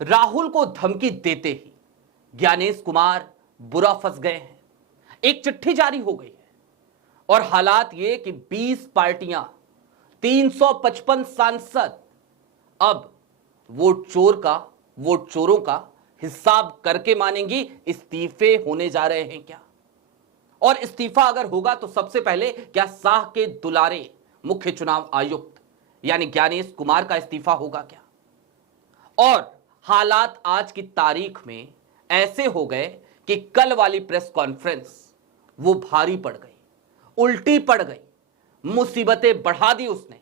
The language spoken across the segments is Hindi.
राहुल को धमकी देते ही ज्ञानेश कुमार बुरा फंस गए हैं। एक चिट्ठी जारी हो गई है और हालात ये कि 20 पार्टियां, 355 सांसद अब वोट चोरों का हिसाब करके मानेंगी इस्तीफे होने जा रहे हैं क्या? और इस्तीफा अगर होगा तो सबसे पहले क्या शाह के दुलारे मुख्य चुनाव आयुक्त यानी ज्ञानेश कुमार का इस्तीफा होगा क्या? और हालात आज की तारीख में ऐसे हो गए कि कल वाली प्रेस कॉन्फ्रेंस वो भारी पड़ गई, उल्टी पड़ गई, मुसीबतें बढ़ा दी उसने।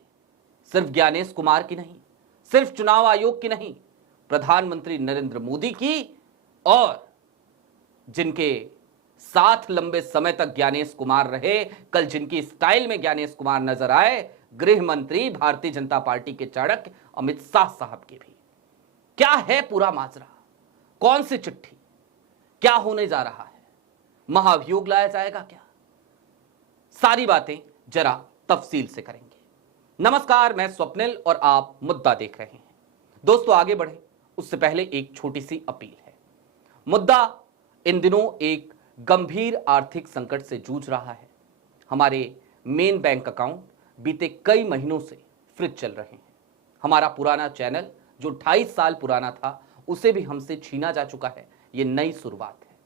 सिर्फ ज्ञानेश कुमार की नहीं, सिर्फ चुनाव आयोग की नहीं, प्रधानमंत्री नरेंद्र मोदी की और जिनके साथ लंबे समय तक ज्ञानेश कुमार रहे, कल जिनकी स्टाइल में ज्ञानेश कुमार नजर आए, गृह मंत्री भारतीय जनता पार्टी के चाणक्य अमित शाह साहब के भी। क्या है पूरा माजरा? कौन सी चिट्ठी? क्या होने जा रहा है? महाभियोग लाया जाएगा क्या? सारी बातें जरा तफसील से करेंगे। नमस्कार, मैं स्वप्निल और आप मुद्दा देख रहे हैं। दोस्तों, आगे बढ़े उससे पहले एक छोटी सी अपील है। मुद्दा इन दिनों एक गंभीर आर्थिक संकट से जूझ रहा है। हमारे मेन बैंक अकाउंट बीते कई महीनों से फ्रीज चल रहे हैं। हमारा पुराना चैनल जो 28 साल पुराना था उसे भी हमसे छीना जा चुका है। ये नई शुरुआत है।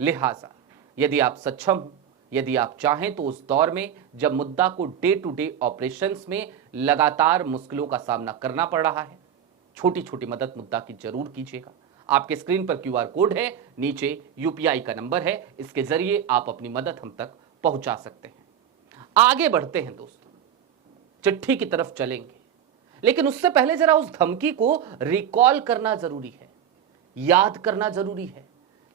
लिहाजा यदि आप सक्षम हो, यदि आप चाहें तो उस दौर में जब मुद्दा को डे टू डे ऑपरेशंस में लगातार मुश्किलों का सामना करना पड़ रहा है, छोटी छोटी मदद मुद्दा की जरूर कीजिएगा। आपके स्क्रीन पर क्यूआर कोड है, नीचे यूपीआई का नंबर है, इसके जरिए आप अपनी मदद हम तक पहुंचा सकते हैं। आगे बढ़ते हैं दोस्तों, चिट्ठी की तरफ चलेंगे, लेकिन उससे पहले जरा उस धमकी को रिकॉल करना जरूरी है, याद करना जरूरी है।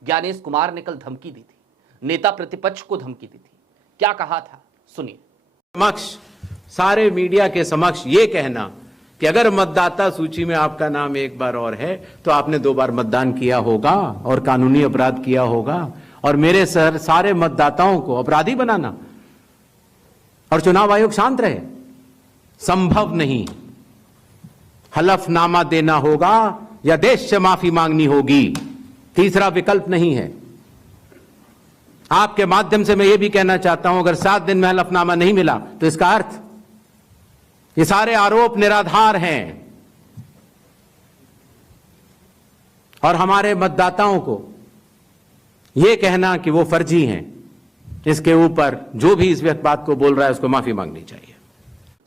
ज्ञानेश कुमार ने कल धमकी दी थी, नेता प्रतिपक्ष को धमकी दी थी। क्या कहा था, सुनिए। समक्ष, सारे मीडिया के समक्ष ये कहना कि अगर मतदाता सूची में आपका नाम एक बार और है तो आपने 2 बार मतदान किया होगा और कानूनी अपराध किया होगा, और मेरे सारे मतदाताओं को अपराधी बनाना और चुनाव आयोग शांत रहे, संभव नहीं। हलफनामा देना होगा या देश से माफी मांगनी होगी, तीसरा विकल्प नहीं है। आपके माध्यम से मैं यह भी कहना चाहता हूं, अगर 7 दिन में हलफनामा नहीं मिला तो इसका अर्थ ये सारे आरोप निराधार हैं और हमारे मतदाताओं को यह कहना कि वो फर्जी हैं, इसके ऊपर जो भी इस बात को बोल रहा है उसको माफी मांगनी चाहिए।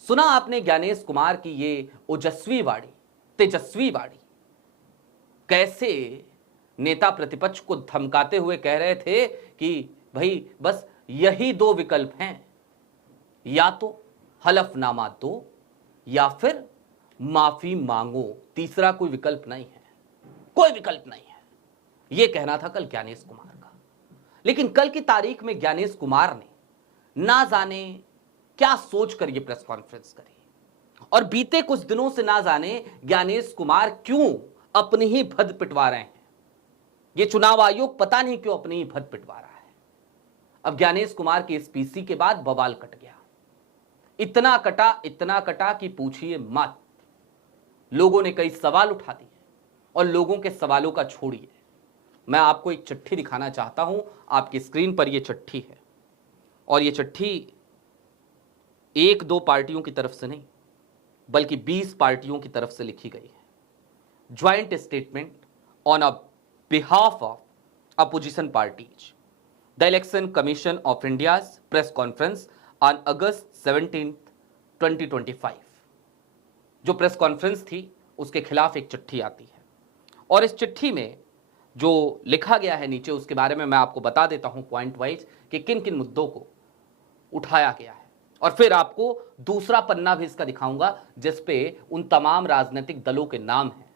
सुना आपने ज्ञानेश कुमार की ये ओजस्वी वाणी, तेजस्वी वाणी, कैसे नेता प्रतिपक्ष को धमकाते हुए कह रहे थे कि भाई बस यही 2 विकल्प हैं, या तो हलफनामा दो या फिर माफी मांगो, तीसरा कोई विकल्प नहीं है, कोई विकल्प नहीं है। यह कहना था कल ज्ञानेश कुमार का। लेकिन कल की तारीख में ज्ञानेश कुमार ने ना जाने क्या सोचकर यह प्रेस कॉन्फ्रेंस करी, और बीते कुछ दिनों से ना जाने ज्ञानेश कुमार क्यों अपनी ही भद पिटवा रहे हैं। यह चुनाव आयोग पता नहीं क्यों अपनी ही भद पिटवा रहा है। अब ज्ञानेश कुमार के इस पीसी के बाद बवाल कट गया। इतना कटा कि पूछिए मत। लोगों ने कई सवाल उठा दिए और लोगों के सवालों का छोड़िए, मैं आपको एक चिट्ठी दिखाना चाहता हूं। आपकी स्क्रीन पर यह चिट्ठी है, और यह चिट्ठी 1-2 पार्टियों की तरफ से नहीं बल्कि 20 पार्टियों की तरफ से लिखी गई है। Joint statement on a behalf of opposition parties, the election commission of India's press conference on August 17, 2025। जो प्रेस कॉन्फ्रेंस थी उसके खिलाफ एक चिट्ठी आती है, और इस चिट्ठी में जो लिखा गया है नीचे उसके बारे में मैं आपको बता देता हूं पॉइंट वाइज कि किन किन मुद्दों को उठाया गया है, और फिर आपको दूसरा पन्ना भी इसका दिखाऊंगा जिस पे उन तमाम राजनीतिक दलों के नाम हैं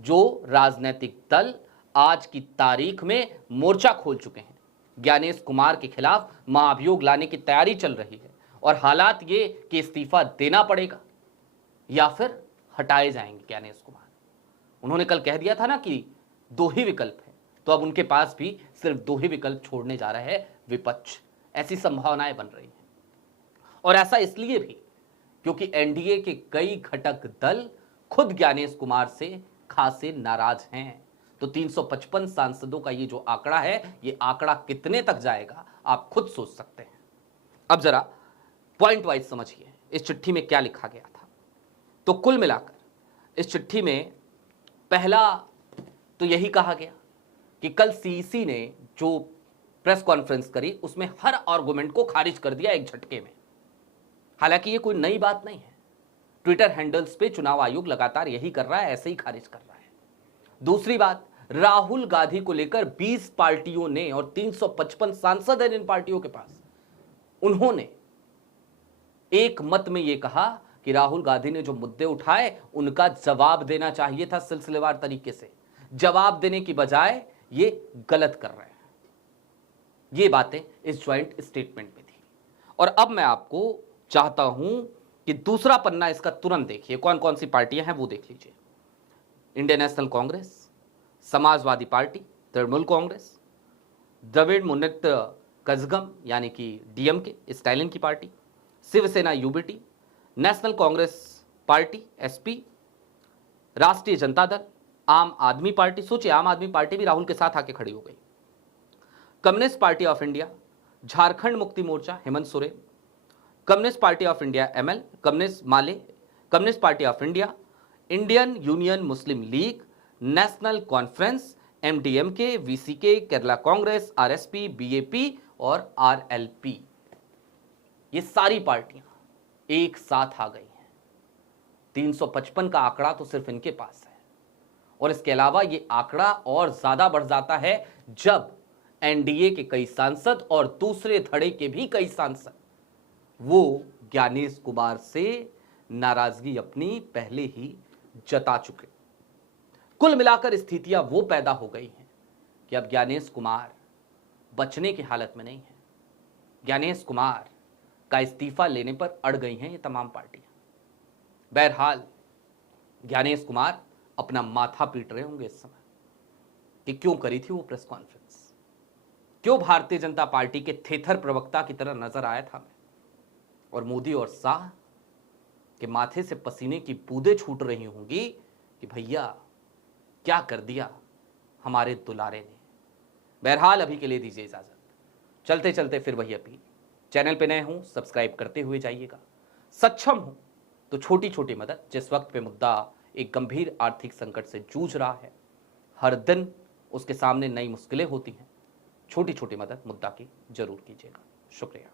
जो राजनीतिक दल आज की तारीख में मोर्चा खोल चुके हैं। ज्ञानेश कुमार के खिलाफ महाभियोग लाने की तैयारी चल रही है, और हालात ये कि इस्तीफा देना पड़ेगा या फिर हटाए जाएंगे ज्ञानेश कुमार। उन्होंने कल कह दिया था ना कि 2 ही विकल्प हैं, तो अब उनके पास भी सिर्फ 2 ही विकल्प छोड़ने जा रहे हैं विपक्ष। ऐसी संभावनाएं बन रही हैं, और ऐसा इसलिए भी क्योंकि एनडीए के कई घटक दल खुद ज्ञानेश कुमार से खासे नाराज हैं। तो 355 सांसदों का ये जो आंकड़ा है, ये आंकड़ा कितने तक जाएगा आप खुद सोच सकते हैं। अब जरा पॉइंट वाइज समझिए इस चिट्ठी में क्या लिखा गया था। तो कुल मिलाकर इस चिट्ठी में पहला तो यही कहा गया कि कल सीईसी ने जो प्रेस कॉन्फ्रेंस करी उसमें हर आर्गुमेंट को खारिज कर दिया एक झटके में। हालांकि ये कोई नई बात नहीं है, ट्विटर हैंडल्स पे चुनाव आयोग लगातार यही कर रहा है, ऐसे ही खारिज कर रहा है। दूसरी बात, राहुल गांधी को लेकर 20 पार्टियों ने और 355 सांसद हैं इन पार्टियों के पास, उन्होंने एक मत में यह कहा कि राहुल गांधी ने जो मुद्दे उठाए उनका जवाब देना चाहिए था सिलसिलेवार तरीके से। जवाब देने की बजाय ये गलत कर रहे हैं। ये बातें इस ज्वाइंट स्टेटमेंट में थी। और अब मैं आपको चाहता हूं कि दूसरा पन्ना इसका तुरंत देखिए, कौन कौन सी पार्टियां हैं वो देख लीजिए। Indian National Congress, Samajwadi Party, Trinamool Congress, Dravida Munnetra Kazhagam यानी कि डीएमके स्टालिन की party, Shiv Sena UBT, National Congress Party SP, Rashtriya Janata दल, आम आदमी पार्टी। सोचिए, आम आदमी पार्टी भी राहुल के साथ आके खड़ी हो गई। Communist Party of India, Jharkhand Mukti Morcha Hemant Soren, Communist Party of India ML, Communist Male, Communist Party of India, Indian Union Muslim League, National Conference, MDMK, VCK, Kerala Congress, RSP, BAP और आरएलपी। ये सारी पार्टियां एक साथ आ गई हैं। 355 का आंकड़ा तो सिर्फ इनके पास है। और इसके अलावा ये आंकड़ा और ज्यादा बढ़ जाता है जब एनडीए के कई सांसद और दूसरे धड़े के भी कई सांसद वो ज्ञानेश कुमार से नाराजगी अपनी पहले ही जता चुके। कुल मिलाकर स्थितियां वो पैदा हो गई हैं कि अब ज्ञानेश कुमार बचने की हालत में नहीं है। ज्ञानेश कुमार का इस्तीफा लेने पर अड़ गई हैं ये तमाम पार्टियां। बहरहाल ज्ञानेश कुमार अपना माथा पीट रहे होंगे इस समय कि क्यों करी थी वो प्रेस कॉन्फ्रेंस, क्यों भारतीय जनता पार्टी के थेथर प्रवक्ता की तरह नजर आया था मैं। और मोदी और शाह के माथे से पसीने की बूंदें छूट रही होंगी कि भैया क्या कर दिया हमारे दुलारे ने। बहरहाल अभी के लिए दीजिए इजाजत। चलते चलते फिर वही अपील, चैनल पे नए हूं सब्सक्राइब करते हुए जाइएगा। सक्षम हो तो छोटी छोटी मदद, जिस वक्त पे मुद्दा एक गंभीर आर्थिक संकट से जूझ रहा है, हर दिन उसके सामने नई मुश्किलें होती हैं, छोटी छोटी मदद मुद्दा की जरूर कीजिएगा। शुक्रिया।